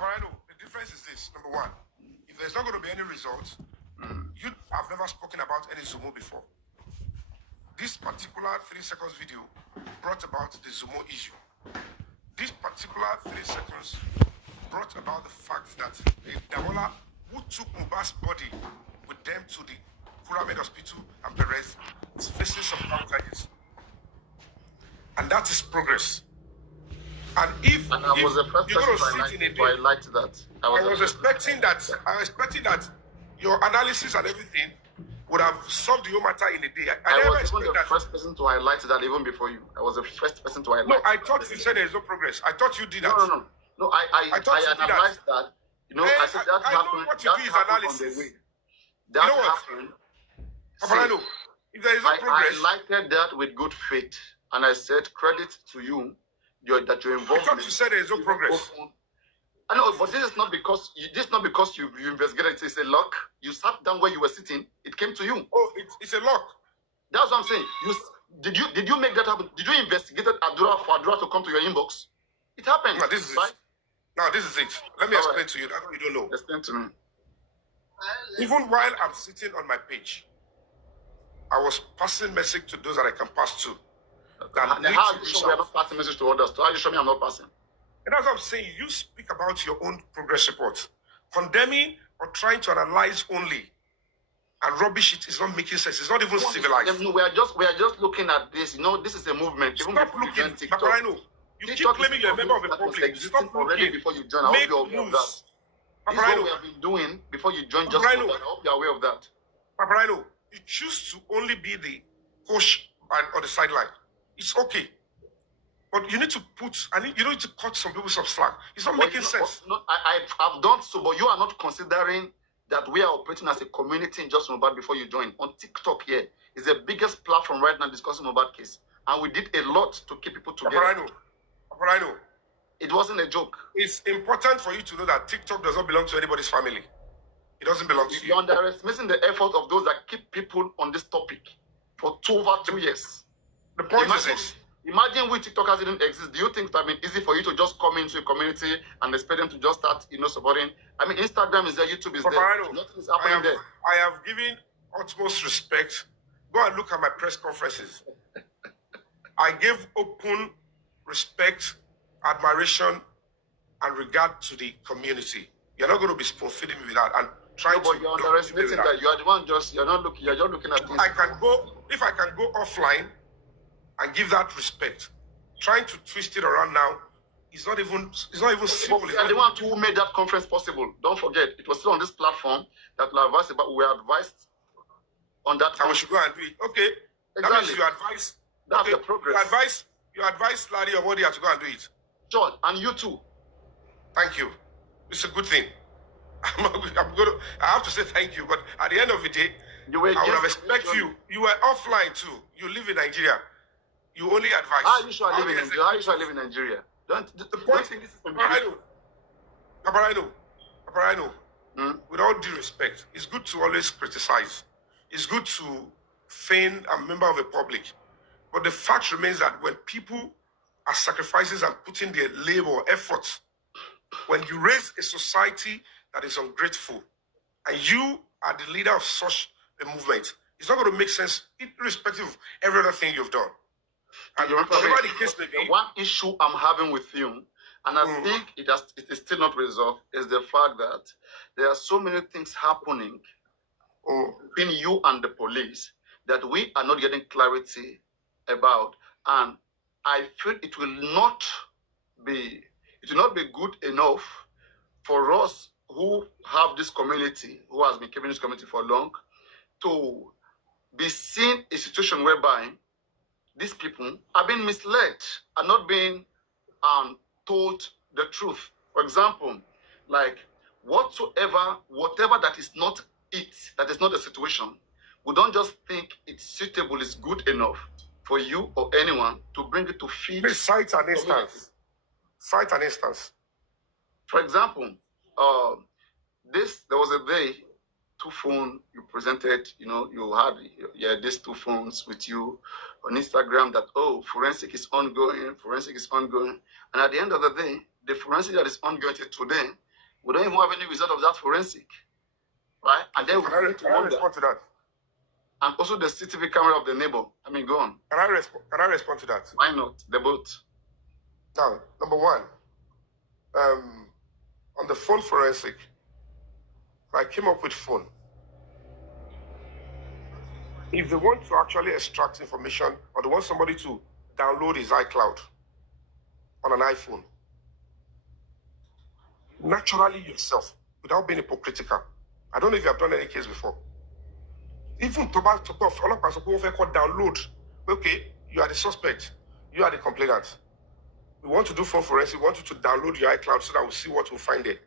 Papariano, the difference is this. Number one, if there's not going to be any results, you have never spoken about any Zumo before. This particular 3 seconds video brought about the Zumo issue. This particular 3 seconds brought about the fact that the Dawola who took Mubarak's body with them to the Pyramid Hospital and Perez is facing some charges. And that is progress. And if and I was the first person I liked that. I was expecting that your analysis and everything would have solved the whole matter in a day. I was even the first person to highlight that even before you. I was the first person to highlight. No, I thought you said there is no progress. I thought you did that. No, I analyzed that. You know, I said that happened. What you do is analysis. On the way. That happened. Papariano, if there is no progress, I highlighted that with good faith, and I said credit to you that you're involved. I thought you said there is no progress. I know, but this is not because you investigated. It's a luck. You sat down where you were sitting. It came to you. Oh, it's a luck. That's what I'm saying. Did you make that happen? Did you investigate Adura for Adura to come to your inbox? It happened. No, this is it. No, this is it. Let me explain to you. That's what you don't know. Explain to me. Even while I'm sitting on my page, I was passing message to those that I can pass to. How are you sure we are not passing message to others? How are you sure me I'm not passing? And that's what I'm saying. You speak about your own progress report. Condemning or trying to analyze only and rubbish it is not making sense. It's not even civilized. No, we are just looking at this. You know, this is a movement. Stop looking. Papariano, you keep claiming you're a member of the public. Stop already before you join. I hope you're aware of that. This is what we have been doing before you join. Just I hope you're aware of that. Papariano, you choose to only be the coach on the sideline. It's okay. But you need to you need to cut some people some slack. It's not making sense. No, I've done so, but you are not considering that we are operating as a community in just Mohbad before you join. On TikTok here is the biggest platform right now discussing Mohbad case. And we did a lot to keep people together. Papariano. It wasn't a joke. It's important for you to know that TikTok does not belong to anybody's family. It doesn't belong to you. You're underestimating the effort of those that keep people on this topic for over 2 years. The point is this. Imagine we TikTokers didn't exist. Do you think it would have been easy for you to just come into a community and expect them to just start, supporting? I mean, Instagram is there, YouTube is there. Nothing is happening there. I have given utmost respect. Go and look at my press conferences. I gave open respect, admiration, and regard to the community. You're not going to be spoon-feeding me with that and trying but you're underestimating that. You are the one you're just looking at things. If I can go offline and give that respect, trying to twist it around now, it's not even simple. We are the one who made that conference possible. Don't forget, it was still on this platform that we advised about. We advised on that. And we should go and do it. Okay. Exactly. That means you advise. That's the progress. You advise Larry or Wadi to go and do it. Sure, and you too. Thank you. It's a good thing. I have to say thank you, but at the end of the day, I would have expected you. You were offline too. You live in Nigeria. You only advise. How you sure I live in Nigeria? How you sure I live in Nigeria? The point is, Papariano, with all due respect, it's good to always criticize. It's good to feign a member of the public. But the fact remains that when people are sacrificing and putting their labor or efforts, when you raise a society that is ungrateful, and you are the leader of such a movement, it's not going to make sense, irrespective of every other thing you've done. And whatever the case may be, one issue I'm having with you, and I think it is still not resolved, is the fact that there are so many things happening between you and the police that we are not getting clarity about, and I feel it will not be good enough for us who have this community, who has been keeping this community for long, to be seen a situation whereby these people are being misled, are not being told the truth. For example, like whatever that is not it, that is not the situation, we don't just think it's suitable, it's good enough for you or anyone to bring it to feed. Please cite an instance. Cite an instance. For example, there was a day, 2 phones you presented, you had these 2 phones with you on Instagram that, forensic is ongoing. And at the end of the day, the forensic that is ongoing today We don't even have any result of that forensic, right? And then Can I respond to that? And also the CCTV camera of the neighbor. I mean, go on. Can I respond to that? Why not? They both. Now, number one, on the phone forensic, I came up with phone. If they want to actually extract information or they want somebody to download his iCloud on an iPhone, naturally yourself, without being hypocritical. I don't know if you have done any case before. Even download. Okay, you are the suspect. You are the complainant. We want to do phone forensic. We want you to download your iCloud so that we'll see what we'll find there.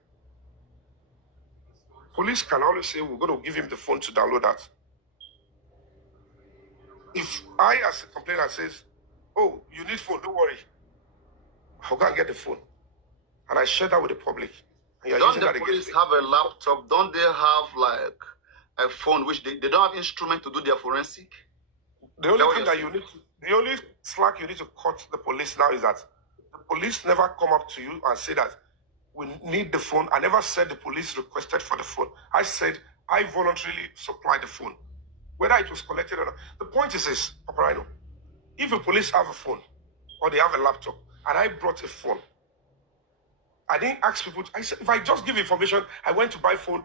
Police can always say, we're going to give him the phone to download that. If I, as a complainant, says, oh, you need phone, don't worry. I'll go and get the phone. And I share that with the public. And don't the police have a laptop? Don't they have like a phone which they don't have instrument to do their forensic? The only thing that you need to, the only slack you need to cut the police now is that the police never come up to you and say that we need the phone. I never said the police requested for the phone. I said I voluntarily supplied the phone. Whether it was collected or not. The point is this, Papariano. If the police have a phone or they have a laptop and I brought a phone, I didn't ask people. I said, if I just give information, I went to buy a phone,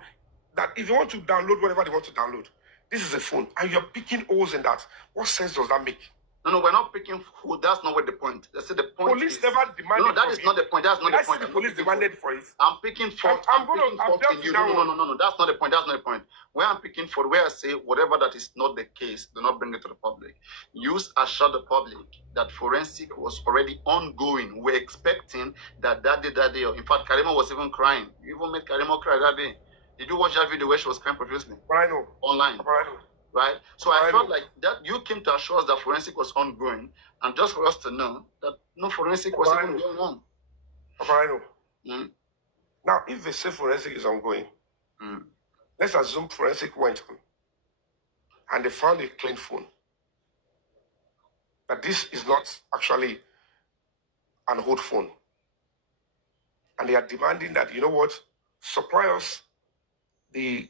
that if you want to download whatever they want to download, this is a phone, and you're picking holes in that. What sense does that make? No, we're not picking who. That's not what the point. That's the point. Police never demanded. No, that is not the point. That's not the point. The police demanded for it. I'm picking fault. I'm picking fault in you. No. That's not the point. That's not the point. Where I'm picking for, where I say whatever that is not the case, do not bring it to the public. You assure the public that forensic was already ongoing. We're expecting that day, or in fact, Karima was even crying. You even made Karima cry that day. Did you watch that video where she was crying profusely? I know. Online. I know. Right? So I felt like that you came to assure us that forensic was ongoing, and just for us to know that no forensic was even going on. I know. Now, if they say forensic is ongoing, let's assume forensic went on, and they found a clean phone. That this is not actually an old phone. And they are demanding that, you know what, supply us the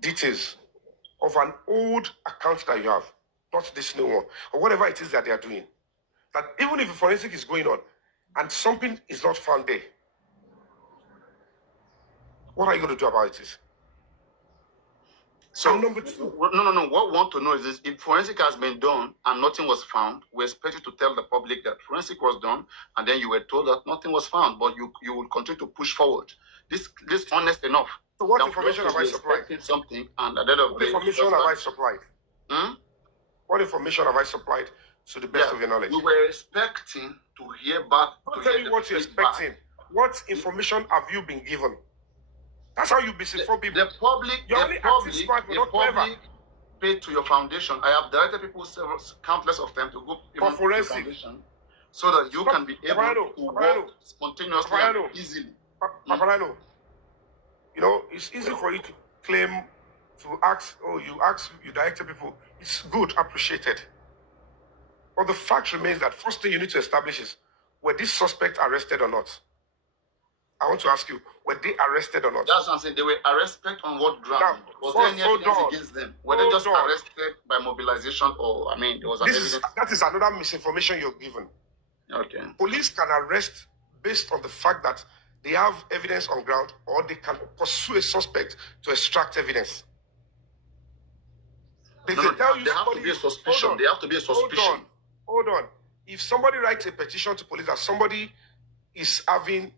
details of an old account that you have, not this new one, or whatever it is that they are doing. That even if a forensic is going on and something is not found there, what are you going to do about it? So, number two. No. What we want to know is this: if forensic has been done and nothing was found, we expect you to tell the public that forensic was done, and then you were told that nothing was found, but you will continue to push forward. This honest enough. So what information have I supplied? Something, and at the end of the day, what information have I supplied? What information have I supplied to the best of your knowledge? We were expecting to hear back. Don't tell me what you're expecting. What information have you been given? That's how you before people. The public, paid to your foundation. I have directed people countless of them to go for forensic foundation so that you can be able to work spontaneously and easily. Papariano, you know, it's easy for you to claim, to ask, you directed people. It's good, appreciated. But the fact remains that first thing you need to establish is, were these suspects arrested or not? I want to ask you, were they arrested or not? That's what I'm saying. They were arrested on what ground? Was there any evidence against them? Were they just arrested by mobilization, or, I mean, there was an evidence? That is another misinformation you're given. Okay. Police can arrest based on the fact that they have evidence on ground, or they can pursue a suspect to extract evidence. They have to be a suspicion. They have to be a suspicion. Hold on. If somebody writes a petition to police that somebody is having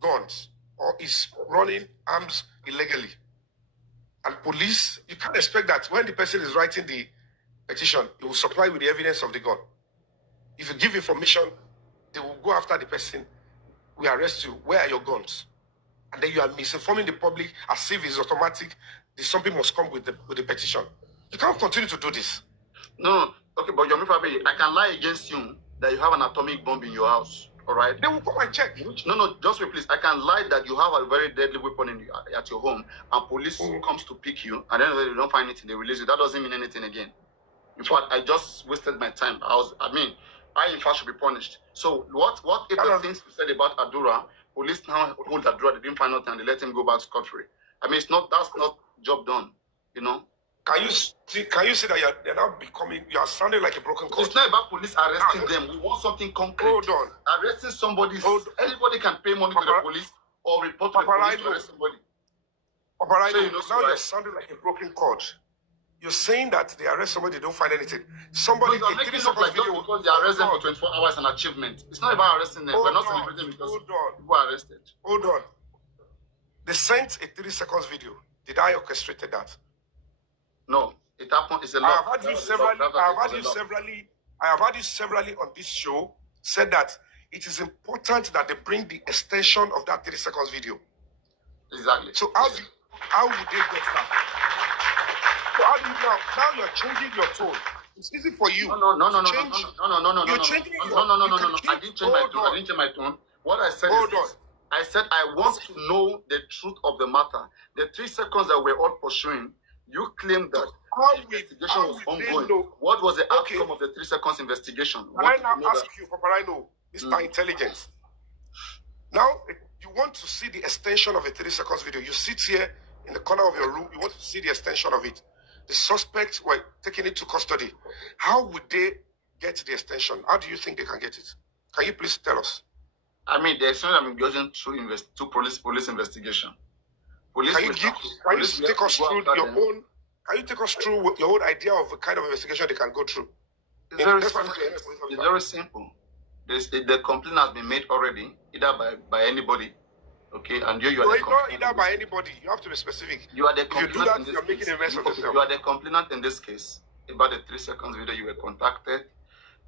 guns or is running arms illegally, and police, you can't expect that when the person is writing the petition, he will supply with the evidence of the gun. If you give information, they will go after the person. We arrest you. Where are your guns? And then you are misinforming the public as if it's automatic. Something must come with the petition. You can't continue to do this. No. Okay, but yomi fabiyi, I can lie against you that you have an atomic bomb in your house. All right? They will come and check. No, just wait, please. I can lie that you have a very deadly weapon at your home, and police comes to pick you, and then they don't find anything, they release you. That doesn't mean anything again. In fact, I just wasted my time. I in fact should be punished. So what if the things we said about Adura police now hold Adura, they didn't find nothing, and they let him go back scot-free. I mean, that's not job done, you know. Can you see that they're now becoming, you are sounding like a broken clock? It's not about police arresting them. We want something concrete. Hold on. Arresting somebody, anybody can pay money to the police or report to the police to arrest somebody. Papariano, so now you're sounding like a broken cord. You're saying that they arrest somebody, they don't find anything. Somebody you're making it look like just because they arrest them for 24 hours an achievement. It's not about arresting them. We're not celebrating because people are arrested. Hold on. They sent a 3 seconds video. Did I orchestrate that? No. It happened. It's a lot. I have had you severally on this show said that it is important that they bring the extension of that 3 seconds video. Exactly. So how would they get that? So how do you now you're changing your tone. It's easy for you. No. You're changing I didn't change my tone. What I said is I said I want to know the truth of the matter. The 3 seconds that we're all pursuing, you claim that the investigation was ongoing. What was the outcome of the 3 seconds investigation? Can I now ask you, Papariano, Mr. Intelligence? Now, you want to see the extension of a 3 seconds video. You sit here in the corner of your room. You want to see the extension of it. The suspects were taking it to custody. How would they get the extension? How do you think they can get it? Can you please tell us? I mean, the extension I'm going through police investigation. Can you take us through your own? Can you take us through your own idea of the kind of investigation they can go through? It's very simple. The complaint has been made already, either by anybody. Okay, and you are the not either by anybody. You have to be specific. You are the complainant. If you do that, you're making a mess of yourself. You are the complainant in this case. About the 3 seconds video, you were contacted,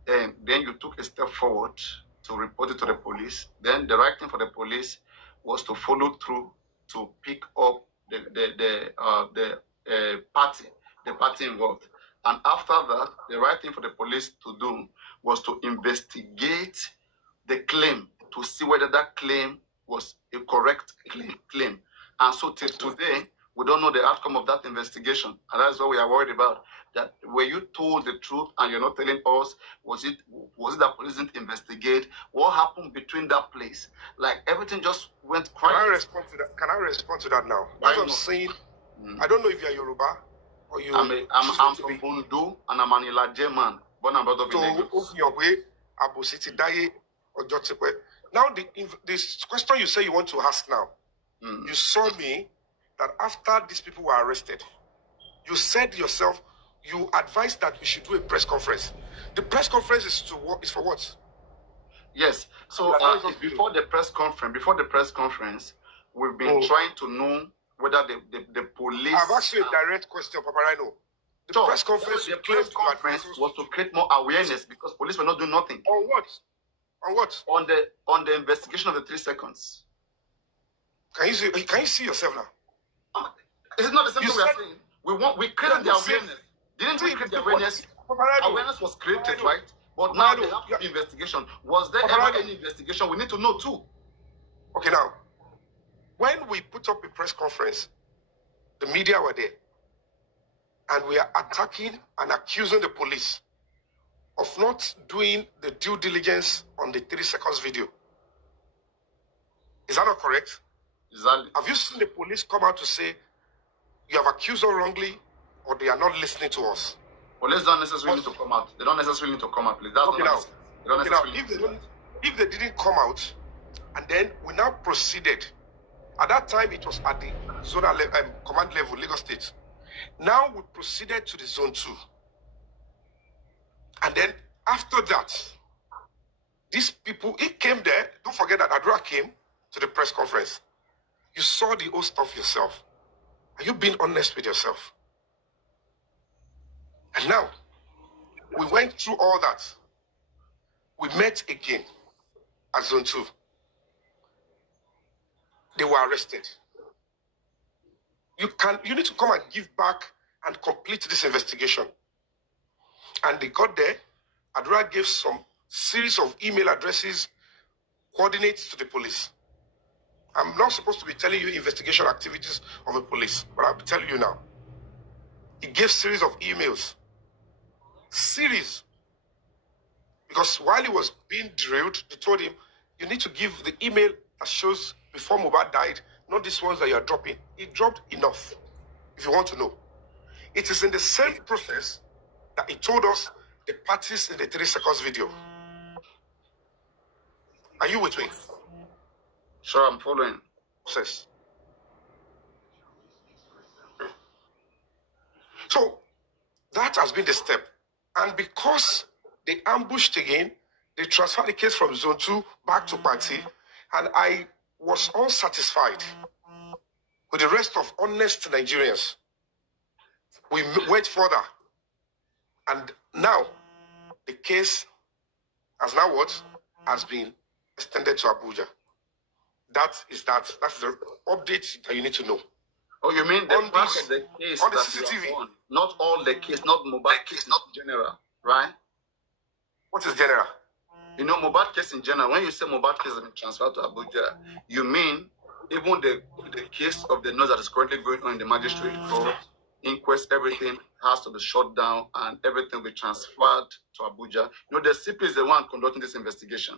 and then you took a step forward to report it to the police. Then the right thing for the police was to follow through to pick up the party involved. And after that, the right thing for the police to do was to investigate the claim to see whether that claim was a correct claim. And so till today, we don't know the outcome of that investigation. And that's what we are worried about. That were you told the truth and you're not telling us, was it that police didn't investigate? What happened between that place? Like everything just went quiet. Can I respond to that now? As I'm saying, I don't know if you're Yoruba or you. I'm from Bundu and I'm an Ilaje man, born and brought up in Lagos. Now, this question you say you want to ask now, you saw me that after these people were arrested, you said yourself, you advised that we should do a press conference. The press conference is for what? Yes. So before the press conference, we've been trying to know whether the police. I've asked you a direct question, Papariano. The press conference was to create more awareness because police were not doing nothing. On what? On what? On the investigation of the 3 seconds. Can you see yourself now? Is it not the same thing we are saying? We created the awareness. Didn't we create the awareness? Awareness was created, right? But now they have to do investigation. Was there ever any investigation? We need to know too. Okay, now, when we put up a press conference, the media were there. And we are attacking and accusing the police of not doing the due diligence on the 3 seconds video. Is that not correct? Exactly. Have you seen the police come out to say, you have accused us wrongly, or they are not listening to us? Police don't necessarily need to come out. They don't necessarily need to come out, please. That's okay, now. They don't necessarily if they didn't come out, and then we now proceeded. At that time, it was at the zonal command level, Lagos State. Now we proceeded to the zone 2. And then after that, these people, it came there. Don't forget that Adura came to the press conference. You saw the whole stuff yourself. Are you being honest with yourself? And now, we went through all that. We met again at zone 2. They were arrested. You need to come and give back and complete this investigation. And they got there. Adura gave some series of email addresses, coordinates to the police. I'm not supposed to be telling you investigation activities of the police, but I'll be telling you now. He gave series of emails. Series. Because while he was being drilled, they told him, you need to give the email that shows before Mohbad died, not these ones that you are dropping. He dropped enough, if you want to know. It is in the same process that he told us the parties in the 3 seconds video. Are you with me? Sure, I'm following. Process. So that has been the step. And because they ambushed again, they transferred the case from Zone 2 back to Panti, and I was unsatisfied with the rest of honest Nigerians. We went further, and now the case has now what? Has been extended to Abuja. That's the update that you need to know. Oh, you mean the On part this- of the case on the that CCTV. you are on, not all the case, not Mohbad case, not general, right? What is general? You know, Mohbad case in general, when you say Mohbad case has been transferred to Abuja, you mean even the case of the nose that is currently going on in the magistrate court, inquest, everything has to be shut down and everything will be transferred to Abuja. You know, the CP is the one conducting this investigation,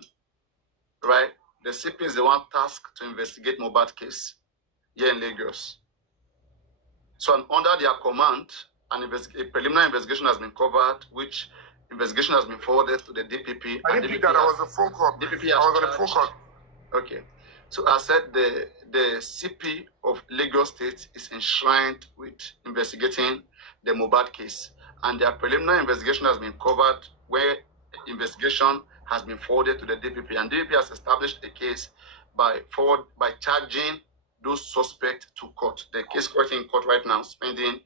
right? The CP is the one tasked to investigate Mohbad case here in Lagos. So under their command, a preliminary investigation has been covered, which investigation has been forwarded to the DPP. I didn't pick that. I was a phone call. DPP I was has on a phone call. Okay. So I said the CP of Lagos State is enshrined with investigating the Mohbad case. And their preliminary investigation has been covered where investigation has been forwarded to the DPP. And DPP has established a case by charging those suspects to court. The case currently in court right now, pending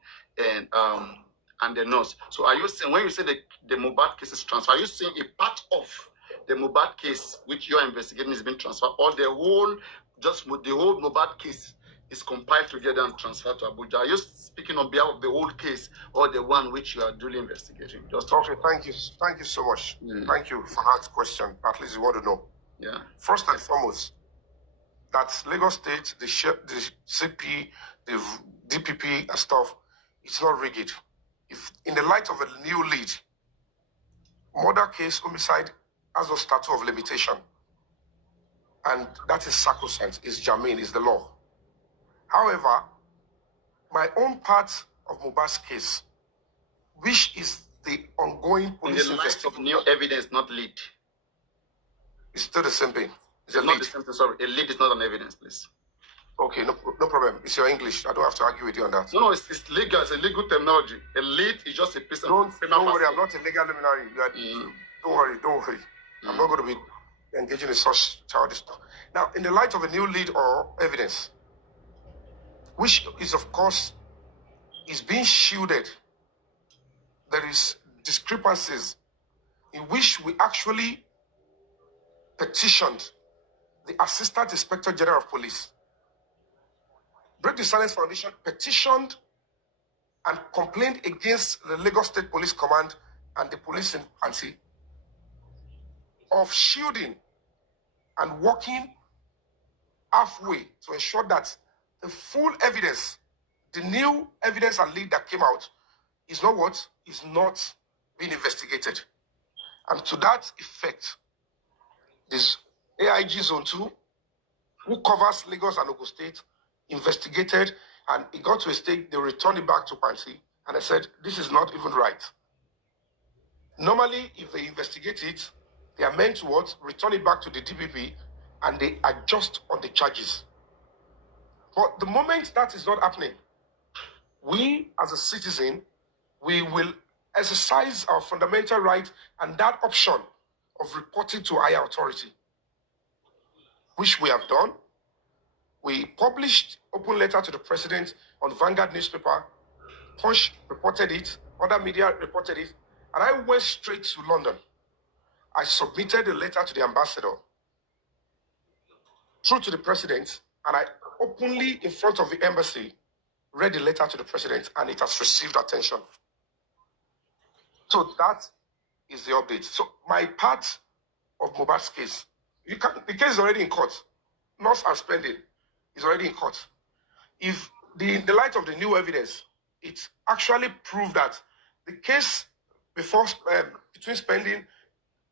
and the nurse. So are you saying, when you say the Mohbad case is transferred, are you saying a part of the Mohbad case which you are investigating is being transferred, or the whole Mohbad case is compiled together and transferred to Abuja? Are you speaking on behalf of the whole case or the one which you are duly investigating? Just okay, thank you so much. Thank you for that question. At least you want to know. Yeah. First and foremost, that Lagos State, the CP, the DPP and stuff, it's not rigid. If in the light of a new lead, murder case, homicide has no statute of limitation, and that is sacrosanct, is germane, is the law. However, my own part of Mohbad's case, which is the ongoing police investigation of new evidence, not lead, it's still the same thing. It's not the same thing. Sorry, a lead is not an evidence, please. Okay, no problem. It's your English. I don't have to argue with you on that. No, it's legal. It's a legal terminology. A lead is just a piece of paper. Don't worry, I'm not a legal luminary. Don't worry. I'm not going to be engaging in such childish stuff. Now, in the light of a new lead or evidence, which is, of course, is being shielded, there is discrepancies in which we actually petitioned the Assistant Inspector General of Police. Break the Silence Foundation petitioned and complained against the Lagos State Police Command and the police in Panti of shielding and working halfway to ensure that the full evidence, the new evidence and lead that came out, is not being investigated. And to that effect, this AIG Zone 2, who covers Lagos and Ogun State, investigated, and it got to a stage, they returned it back to Panti, and I said, this is not even right. Normally, if they investigate it, they are meant to return it back to the DPP, and they adjust on the charges. But the moment that is not happening, we as a citizen, we will exercise our fundamental right and that option of reporting to higher authority, which we have done. We published open letter to the president on Vanguard newspaper. Punch reported it, other media reported it, and I went straight to London. I submitted a letter to the ambassador, through to the president, and I openly, in front of the embassy, read the letter to the president, and it has received attention. So that is the update. So my part of Mohbad's case, the case is already in court. Loss and spending is already in court. If in the light of the new evidence, it actually proved that the case between spending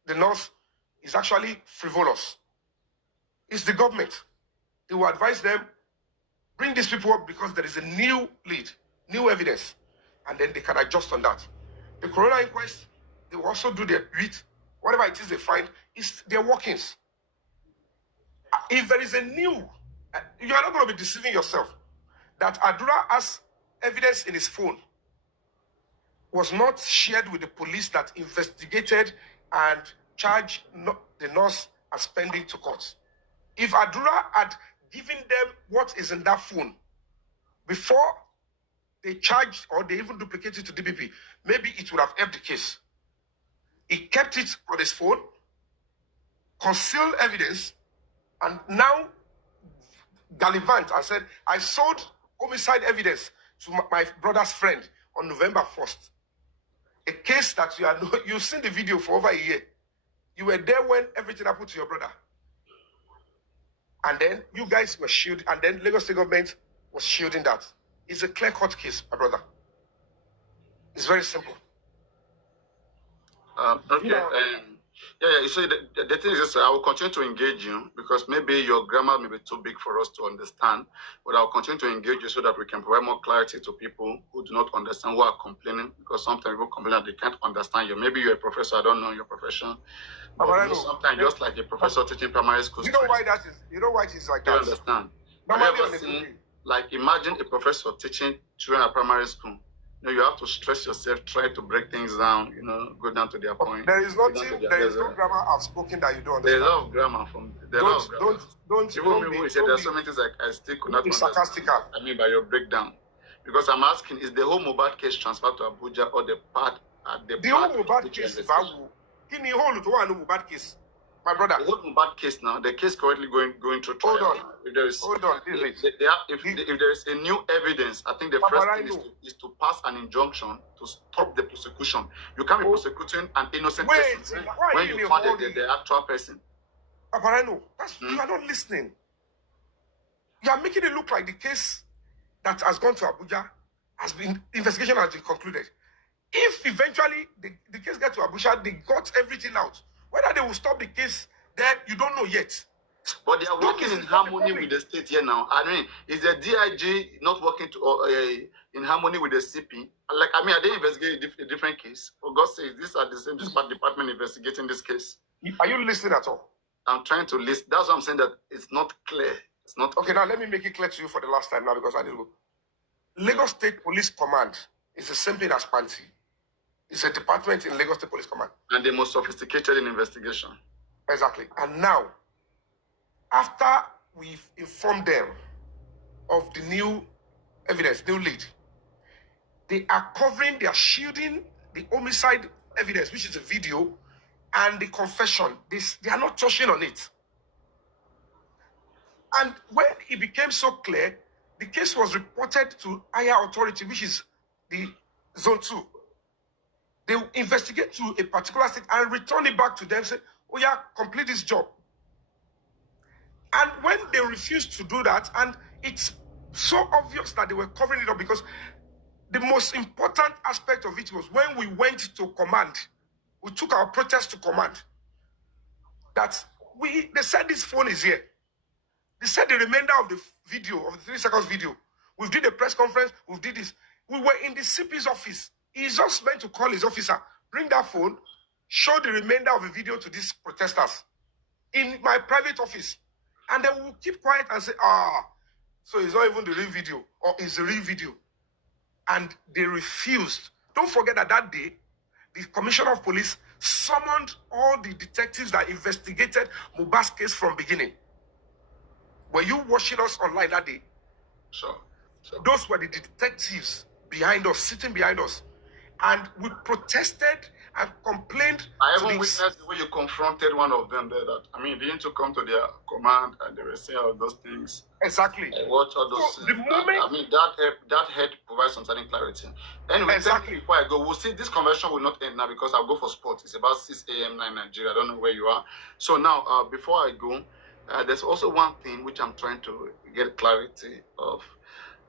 the North is actually frivolous. It's the government. he will advise them, bring these people up because there is a new lead, new evidence, and then they can adjust on that. The coroner inquest, they will also do their bit. Whatever it is they find, is their workings. If there is a new, you are not going to be deceiving yourself that Adura has evidence in his phone was not shared with the police that investigated and charged the nurse as pending to court. If Adura had given them what is in that phone before they charged or they even duplicated to DPP, maybe it would have helped the case. He kept it on his phone, concealed evidence, and now gallivant and said, I sold homicide evidence to my brother's friend on November 1st. A case that you've seen the video for over a year. You were there when everything happened to your brother. And then you guys were shielding, and then Lagos State government was shielding that. It's a clear-cut case, my brother. It's very simple. Okay. You see, the thing is this, I will continue to engage you because maybe your grammar may be too big for us to understand, but I'll continue to engage you so that we can provide more clarity to people who do not understand, who are complaining, because sometimes people complain that they can't understand you. Maybe you're a professor, I don't know your profession. But sometimes just like a professor teaching primary school. You know why that is? You know why it is like that? You understand? Have you ever seen, like, imagine a professor teaching children at primary school. You have to stress yourself, try to break things down, go down to their point. There is no grammar I've spoken that you don't understand. There's a lot of grammar from there. Don't even say there are so many things I still could not understand. Sarcastical. I mean by your breakdown. Because I'm asking, is the whole Mohbad case transferred to Abuja or the part at the whole Mohbad case Give me hold to one Mohbad case. My brother. The whole Mohbad case now, the case currently going through trial. Hold on. If there is a new evidence, I think the first thing is to pass an injunction to stop the prosecution. You can't be prosecuting an innocent person when you find the actual person. Papariano, you are not listening. You are making it look like the case that has gone to Abuja investigation has been concluded. If eventually the case gets to Abuja, they got everything out. Whether they will stop the case there, you don't know yet. But they are working in harmony with the state here now. I mean, is the DIG not working in harmony with the CP? Like, I mean, are they investigating a different case? For God's sake, these are the same department investigating this case. Are you listening at all? I'm trying to listen. That's what I'm saying, that it's not clear. It's not okay, now let me make it clear to you for the last time now because I need to go. Lagos State Police Command is the same thing as PANTI. It's a department in Lagos State Police Command. And the most sophisticated in investigation. Exactly. And now, after we've informed them of the new evidence, new lead, they are shielding the homicide evidence, which is a video, and the confession. They are not touching on it. And when it became so clear, the case was reported to higher authority, which is the Zone 2. They will investigate to a particular state and return it back to them, say, oh yeah, complete this job. And when they refused to do that, and it's so obvious that they were covering it up because the most important aspect of it was when we went to command, we took our protest to command, that they said this phone is here. They said the remainder of the video, of the 3 seconds video, we did a press conference, we did this. We were in the CP's office. He's just meant to call his officer, bring that phone, show the remainder of the video to these protesters in my private office. And then we'll keep quiet and say, so it's not even the real video, or it's the real video. And they refused. Don't forget that day, the Commissioner of Police summoned all the detectives that investigated Mohbad's case from beginning. Were you watching us online that day? Sure. Those were the detectives behind us, sitting behind us. And we protested and complained. I even witnessed the way you confronted one of them there. Didn't you come to their command and they were saying all those things? Exactly. I watched all those things. That helped provide some certain clarity. Anyway, exactly. Before I go, we'll see this convention will not end now because I'll go for sports. It's about 6 a.m. in Nigeria. I don't know where you are. So now, before I go, there's also one thing which I'm trying to get clarity of.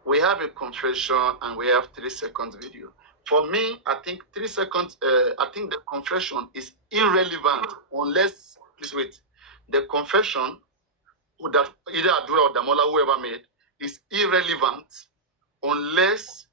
We have a confession and we have 3 seconds video. For me, I think 3 seconds, I think the confession is irrelevant unless, please wait, the confession that either Adura or Damola, whoever made, is irrelevant unless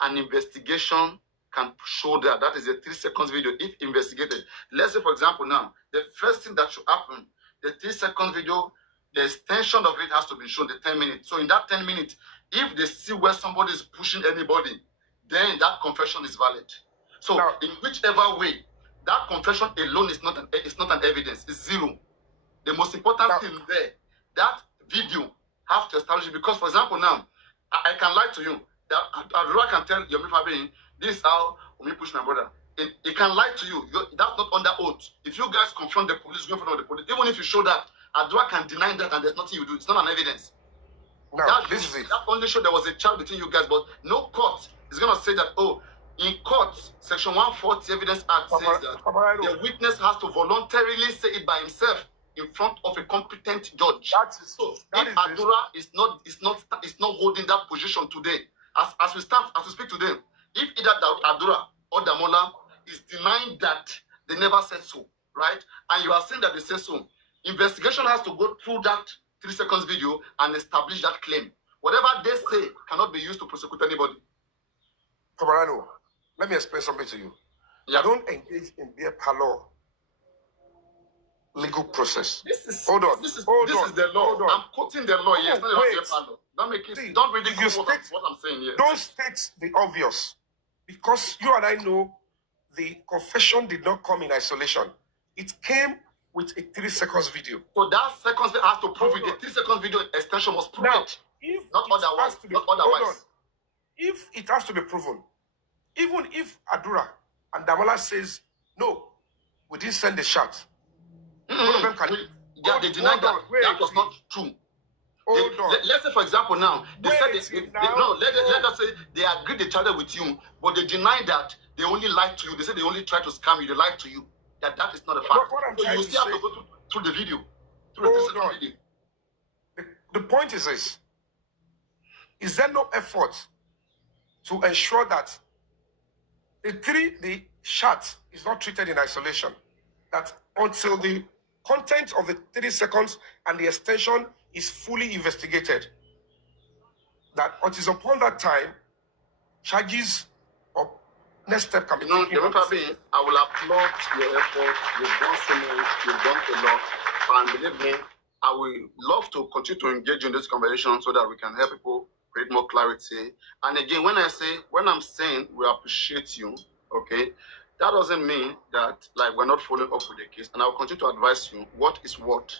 an investigation can show that. That is a 3 seconds video if investigated. Let's say, for example, now, the first thing that should happen, the 3 seconds video, the extension of it has to be shown, the 10 minutes. So in that 10 minutes, if they see where somebody is pushing anybody, then that confession is valid. So now, in whichever way, that confession alone is not an evidence. It's zero. The most important thing there, that video have to establish it. Because, for example, now, I can lie to you. That Adura can tell Yomi Fabiyi, this is how we push my brother. It can lie to you. That's not under oath. If you guys confront the police, go in front of the police, even if you show that, Adura can deny that and there's nothing you do. It's not an evidence. No, that this is it. That only showed there was a child between you guys, but no court is going to say that, oh, in court, Section 140 Evidence Act says that the witness has to voluntarily say it by himself in front of a competent judge. So if Adura is not holding that position today, as we speak today, if either Adura or Damola is denying that they never said so, right? And you are saying that they said so, investigation has to go through that 3 seconds video and establish that claim. Whatever they say cannot be used to prosecute anybody. Papariano, let me explain something to you. Yeah. I don't engage in beer parlor legal process. Hold on. This is the law. I'm quoting the law. Yes, not beer parlor. Don't make it. See, don't really go what I'm saying here. Don't state the obvious, because you and I know the confession did not come in isolation. It came with a 3 seconds video. So that seconds video has to prove it. The 3 seconds video extension must prove it. If not otherwise. Not otherwise. If it has to be proven, even if Adura and Damola says no, we didn't send the shot. One of them can. They denied that. That was not true. Let's say, for example, now they said let us say they agreed they chatted with you, but they denied that. They only lied to you. They said they only tried to scam you. They lied to you. That is not a fact. So you still have to go through the video. The point is this: is there no effort to ensure that the shot is not treated in isolation? That until the content of the 3 seconds and the extension is fully investigated, that it is upon that time charges or next step can be taken. I will applaud your effort. You've done so much. You've done a lot. And believe me, I will love to continue to engage in this conversation so that we can help people create more clarity. And again, when I'm saying we appreciate you, okay, that doesn't mean that like we're not following up with the case. And I'll continue to advise you what is what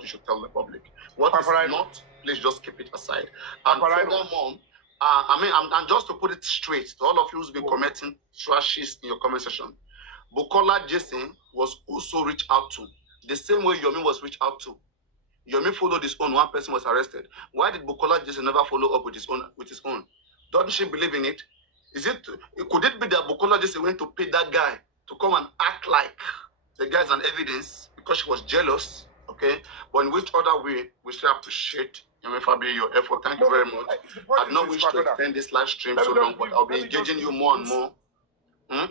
you should tell the public. What is not, please just keep it aside. And furthermore, and just to put it straight to all of you who's been commenting trashes in your comment section, Bukola Jason was also reached out to the same way Yomi was reached out to. Yomi followed his own. One person was arrested. Why did Bukola Jason never follow up with his own? Doesn't she believe in it? Could it be that Bukola Jason went to pay that guy to come and act like the guy's an evidence because she was jealous? Okay, but in which other way we still appreciate Yomi Fabiyi, your effort. Thank you very much. I've not wished to extend this live stream so long, but I'll be engaging you more and more.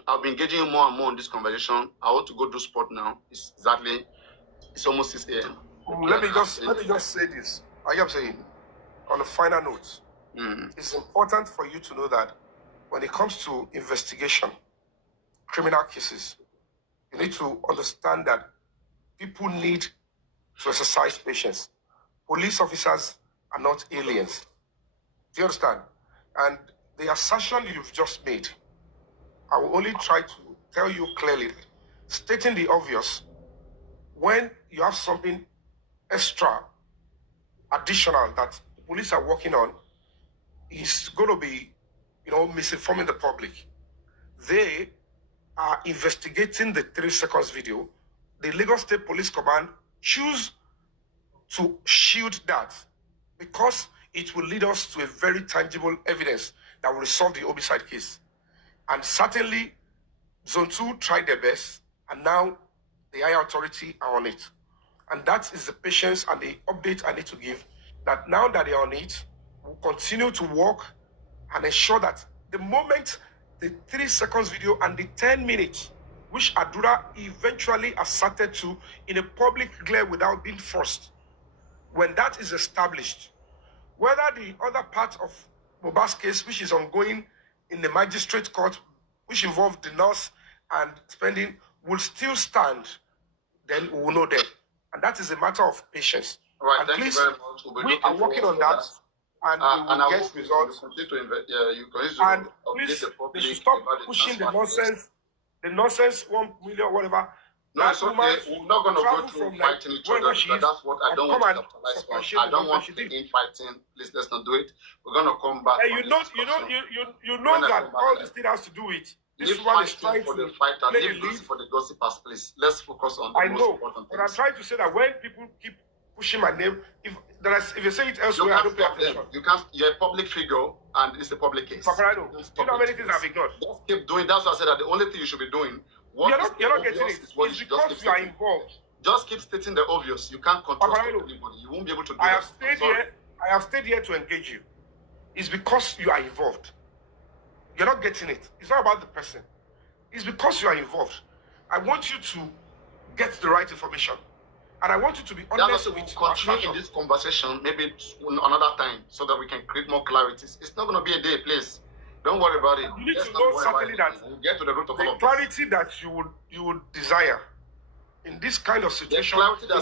I'll be engaging you more and more in this conversation. I want to go do sport now. It's almost 6 a.m. Let me just say this. I am saying, on a final note, it's important for you to know that when it comes to investigation, criminal cases, you need to understand that people need to exercise patience. Police officers are not aliens. Do you understand? And the assertion you've just made, I will only try to tell you clearly, stating the obvious, when you have something extra, additional that the police are working on, is going to be, misinforming the public. They are investigating the 3 seconds video. The Lagos State Police Command choose to shield that because it will lead us to a very tangible evidence that will resolve the homicide case. And certainly, Zone 2 tried their best, and now the higher authority are on it. And that is the patience and the update I need to give, that now that they are on it, we'll continue to work and ensure that the moment the 3 seconds video and the 10 minutes, which Adura eventually asserted to in a public glare without being forced, when that is established, whether the other part of Mohbad's case, which is ongoing in the magistrate court, which involved the nurse and spending, will still stand, then we will know them. And that is a matter of patience. All right, and thank please, you very much. We'll we are working on that, and we will get results. And please, they should stop pushing the nonsense, 1 million, whatever. No, it's okay. We're not going to go through fighting each other because that's what I don't want to capitalize on. I don't want to infighting. Please, let's not do it. We're going to come back. You know that all this thing has to do with this one is trying for to the fighter, play leave the lead. for the gossipers, please. Let's focus on the I most know, important but things. I'm trying to say that when people keep pushing my name, if you say it You elsewhere, I can't don't pay stop them. attention. You can't. You're a public figure, and it's a public case. Papariano, do you know how many things I've ignored? Just keep doing. That's why I said that the only thing you should be doing. You're not getting it. It's because you are involved. Just keep stating the obvious. You can't control anybody. You won't be able to do that. I have stayed here to engage you. It's because you are involved. You're not getting it. It's not about the person. It's because you are involved. I want you to get the right information. And I want you to be honest with me. Continue in this conversation maybe another time so that we can create more clarities. It's not going to be a day, please. Don't worry about it. You need to know certainly that we'll get to the root of all of clarity that you would desire in this kind of situation. The clarity that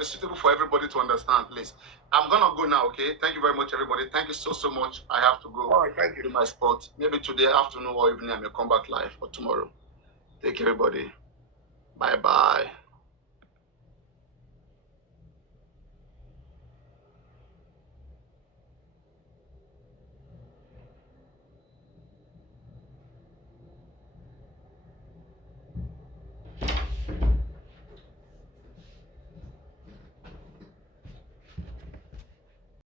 is suitable for everybody to understand, please. I'm gonna go now, okay? Thank you very much, everybody. Thank you so much. I have to go. All right, thank you. To my spot. Maybe today afternoon or evening I may come back live or tomorrow. Take care, everybody. Bye-bye.